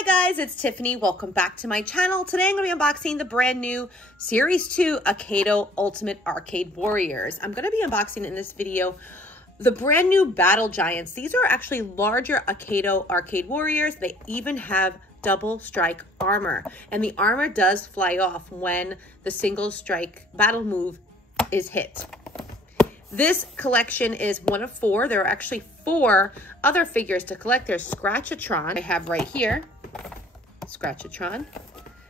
Hi guys, it's Tiffany. Welcome back to my channel. Today I'm going to be unboxing the brand new Series 2 Akēdo Ultimate Arcade Warriors. I'm going to be unboxing in this video the brand new Battle Giants. These are actually larger Akēdo Arcade Warriors. They even have double strike armor, and the armor does fly off when the single strike battle move is hit. This collection is one of 4. There are actually 4 other figures to collect. There's Scratch-atron, I have right here, Scratch-atron.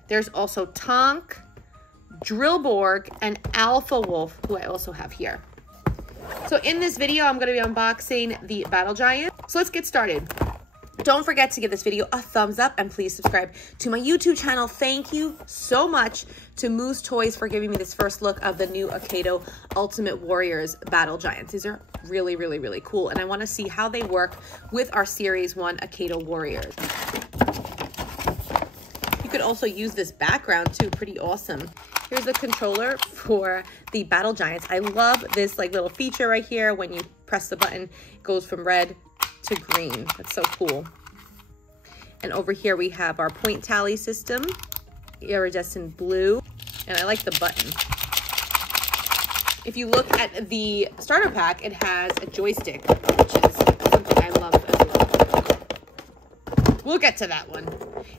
There's also Tonk, Drillborg, and Alphawolf, who I also have here. So in this video, I'm going to be unboxing the Battle Giant. So let's get started. Don't forget to give this video a thumbs up and please subscribe to my YouTube channel. Thank you so much to Moose Toys for giving me this first look of the new Akēdo Ultimate Warriors Battle Giants. These are really, really, really cool, and I want to see how they work with our Series 1 Akēdo Warriors. You could also use this background too, pretty awesome. Here's the controller for the Battle Giants. I love this like little feature right here. When you press the button, it goes from red to green. That's so cool. And over here we have our point tally system, iridescent blue, and I like the button. If you look at the starter pack, it has a joystick, which is something I love as well. We'll get to that one.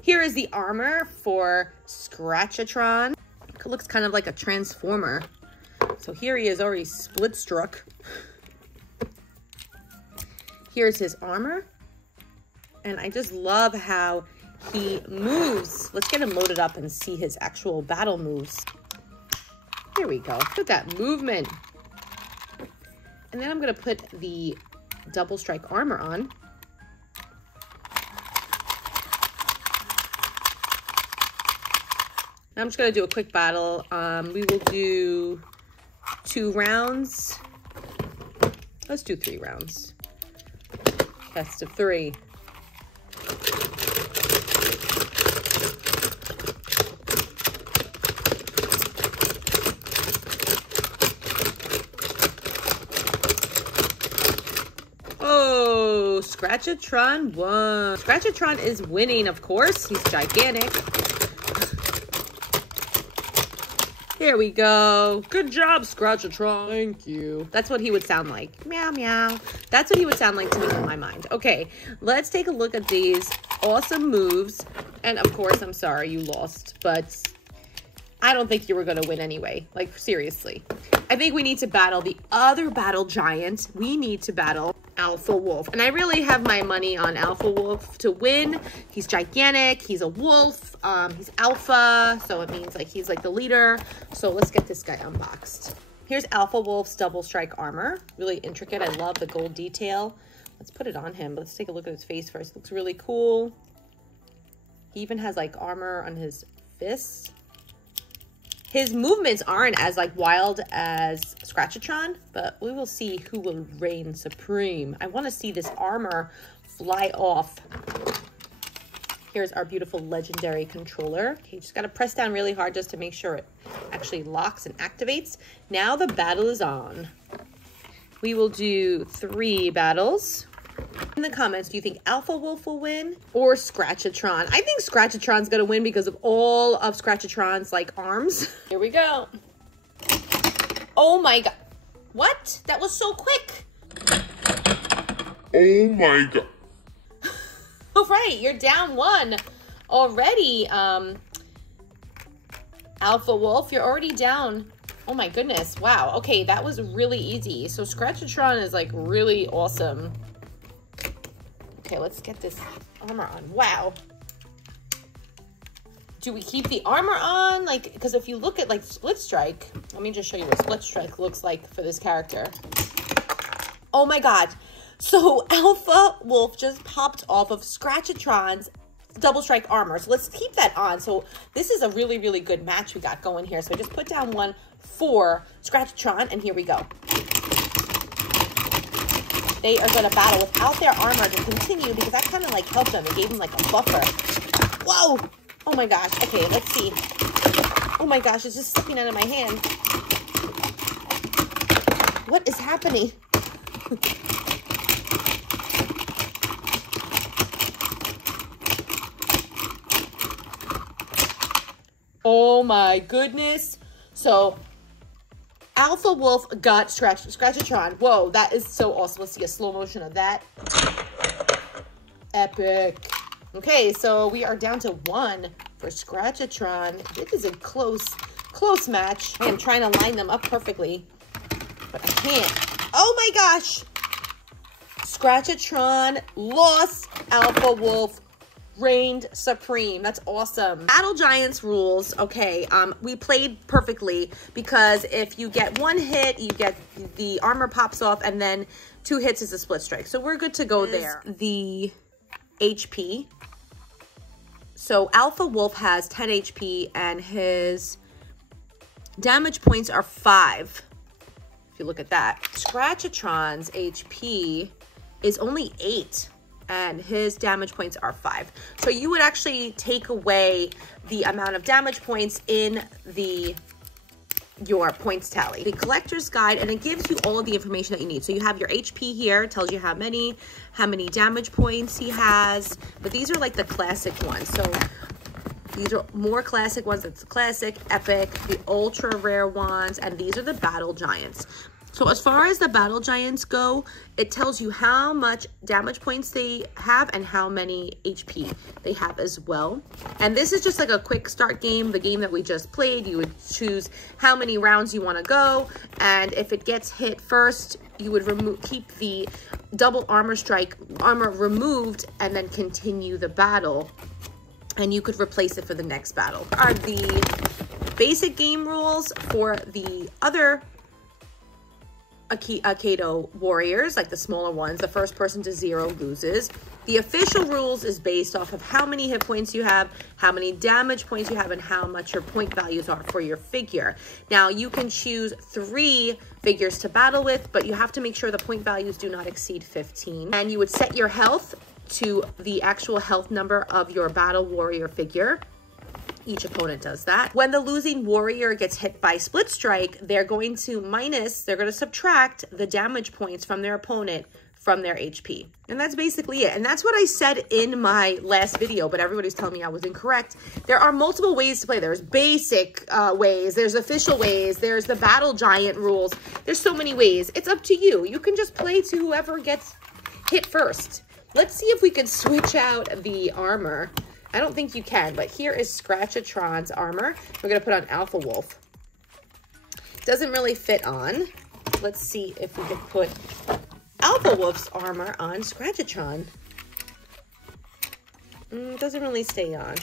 Here is the armor for Scratch-atron. It looks kind of like a transformer. So here he is already split struck. Here's his armor, and I just love how he moves. Let's get him loaded up and see his actual battle moves. Here we go. Look at that movement. And then I'm going to put the double strike armor on. Now I'm just going to do a quick battle. We will do 2 rounds. Let's do 3 rounds. Best of 3. Oh, Scratch-atron won. Scratch-atron is winning, of course. He's gigantic. Here we go. Good job, Scratch-atron. Thank you. That's what he would sound like. Meow, meow. That's what he would sound like to me in my mind. Okay, let's take a look at these awesome moves. And of course, I'm sorry you lost, but I don't think you were going to win anyway. Like, seriously. I think we need to battle the other Battle Giant. We need to battle Alphawolf. And I really have my money on Alphawolf to win. He's gigantic. He's a wolf. He's alpha. So it means like he's like the leader. So let's get this guy unboxed. Here's Alphawolf's double strike armor. Really intricate. I love the gold detail. Let's put it on him. Let's take a look at his face first. Looks really cool. He even has like armor on his fists. His movements aren't as like wild as Scratch-atron, but we will see who will reign supreme. I want to see this armor fly off. Here's our beautiful legendary controller. Okay, you just got to press down really hard just to make sure it actually locks and activates. Now the battle is on. We will do 3 battles. In the comments, do you think Alphawolf will win or Scratch-atron? I think Scratch-atron's going to win because of all of Scratch-atron's like arms. Here we go. Oh my god. What? That was so quick. Oh my god. All right, you're down 1 already. Alphawolf, you're already down. Oh my goodness. Wow. Okay, that was really easy. So Scratch-atron is like really awesome. Okay, let's get this armor on. Wow. Do we keep the armor on? Like, because if you look at like split strike, let me just show you what split strike looks like for this character. Oh my god. So Alphawolf just popped off of Scratch-atron's double strike armor. So let's keep that on. So this is a really, really good match we got going here. So I just put down 1 for Scratch-atron, and here we go. They are going to battle without their armor to continue because that kind of like helped them. It gave them like a buffer. Whoa! Oh my gosh. Okay, let's see. Oh my gosh, it's just slipping out of my hand. What is happening? Oh my goodness. So Alphawolf got Scratch-atron. Whoa, that is so awesome. Let's see a slow motion of that. Epic. Okay, so we are down to 1 for Scratch-atron. This is a close match. I am trying to line them up perfectly, but I can't. Oh my gosh. Scratch-atron lost. Alphawolf reigned supreme. That's awesome. Battle Giants rules. Okay, we played perfectly because if you get 1 hit, you get the armor pops off, and then 2 hits is a split strike. So we're good to go there. The HP. So Alphawolf has 10 HP and his damage points are 5. If you look at that. Scratch-atron's HP is only 8. And his damage points are 5. So you would actually take away the amount of damage points in your points tally. The collector's guide, and it gives you all of the information that you need. So you have your HP here, tells you how many damage points he has. But these are like the classic ones. So these are more classic ones. It's classic, epic, the ultra rare ones, and these are the battle giants. So as far as the battle giants go, it tells you how much damage points they have and how many HP they have as well. And this is just like a quick start game, the game that we just played. You would choose how many rounds you want to go. And if it gets hit first, you would keep the double armor removed and then continue the battle. And you could replace it for the next battle. Are the basic game rules for the other Akēdo Warriors, like the smaller ones. The first person to 0 loses. The official rules is based off of how many hit points you have, how many damage points you have, and how much your point values are for your figure. Now, you can choose 3 figures to battle with, but you have to make sure the point values do not exceed 15. And you would set your health to the actual health number of your battle warrior figure. Each opponent does that. When the losing warrior gets hit by split strike, they're going to subtract the damage points from their opponent from their HP. And that's basically it. And that's what I said in my last video, but everybody's telling me I was incorrect. There are multiple ways to play. There's basic ways, there's official ways, there's the battle giant rules. There's so many ways. It's up to you. You can just play to whoever gets hit first. Let's see if we can switch out the armor. I don't think you can, but here is Scratch-atron's armor. We're going to put on Alphawolf. Doesn't really fit on. Let's see if we can put Alphawolf's armor on Scratch-atron. Doesn't really stay on.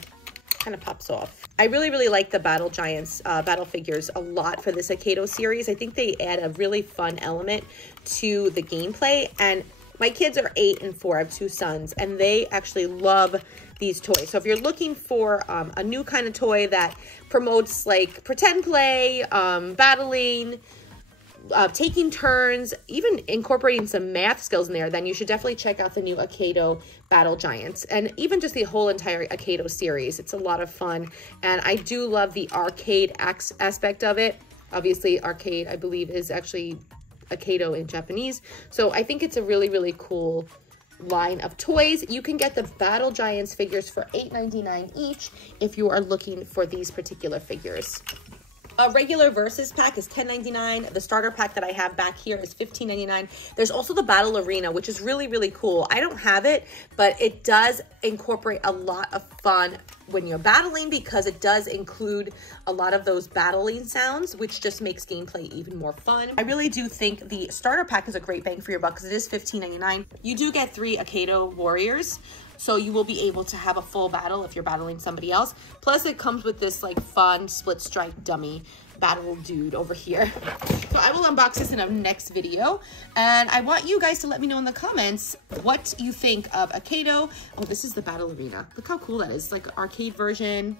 Kind of pops off. I really, really like the Battle Giants battle figures a lot for this Akēdo series. I think they add a really fun element to the gameplay. And my kids are 8 and 4. I have 2 sons, and they actually love these toys. So if you're looking for a new kind of toy that promotes like pretend play, battling, taking turns, even incorporating some math skills in there, then you should definitely check out the new Akēdo Battle Giants, and even just the whole entire Akēdo series. It's a lot of fun, and I do love the arcade aspect of it. Obviously, arcade, I believe, is actually Akēdo in Japanese. So I think it's a really, really cool line of toys. You can get the Battle Giants figures for $8.99 each if you are looking for these particular figures. A regular versus pack is $10.99. The starter pack that I have back here is $15.99. There's also the Battle Arena, which is really, really cool. I don't have it, but it does incorporate a lot of fun when you're battling, because it does include a lot of those battling sounds, which just makes gameplay even more fun. I really do think the starter pack is a great bang for your buck because it is $15.99. You do get 3 Akēdo Warriors, so you will be able to have a full battle if you're battling somebody else. Plus, it comes with this like fun split strike dummy battle dude over here. So I will unbox this in a next video, and I want you guys to let me know in the comments what you think of Akēdo. Oh, this is the Battle Arena. Look how cool that is. It's like an arcade version.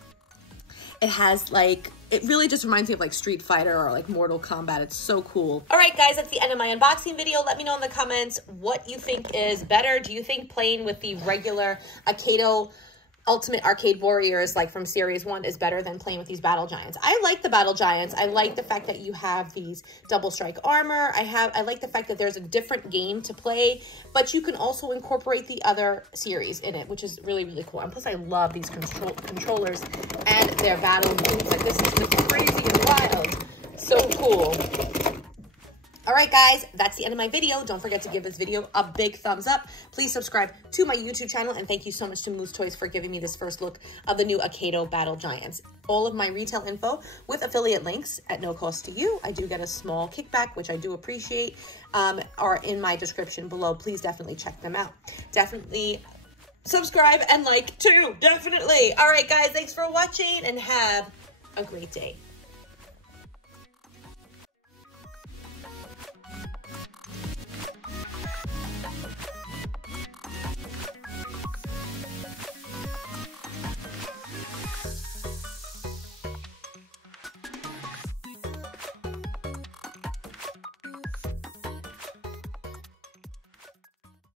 It has like, it really just reminds me of like Street Fighter or like Mortal Kombat. It's so cool. All right, guys, that's the end of my unboxing video. Let me know in the comments what you think is better. Do you think playing with the regular Akēdo Ultimate Arcade Warriors, like from Series 1, is better than playing with these Battle Giants. I like the Battle Giants. I like the fact that you have these double strike armor. I like the fact that there's a different game to play, but you can also incorporate the other series in it, which is really, really cool. And plus, I love these controllers and their battle moves. Like, this is just crazy and wild. So cool. All right, guys, that's the end of my video. Don't forget to give this video a big thumbs up. Please subscribe to my YouTube channel, and thank you so much to Moose Toys for giving me this first look of the new Akēdo Battle Giants. All of my retail info with affiliate links at no cost to you. I do get a small kickback, which I do appreciate, are in my description below. Please definitely check them out. Definitely subscribe and like too, definitely. All right, guys, thanks for watching, and have a great day.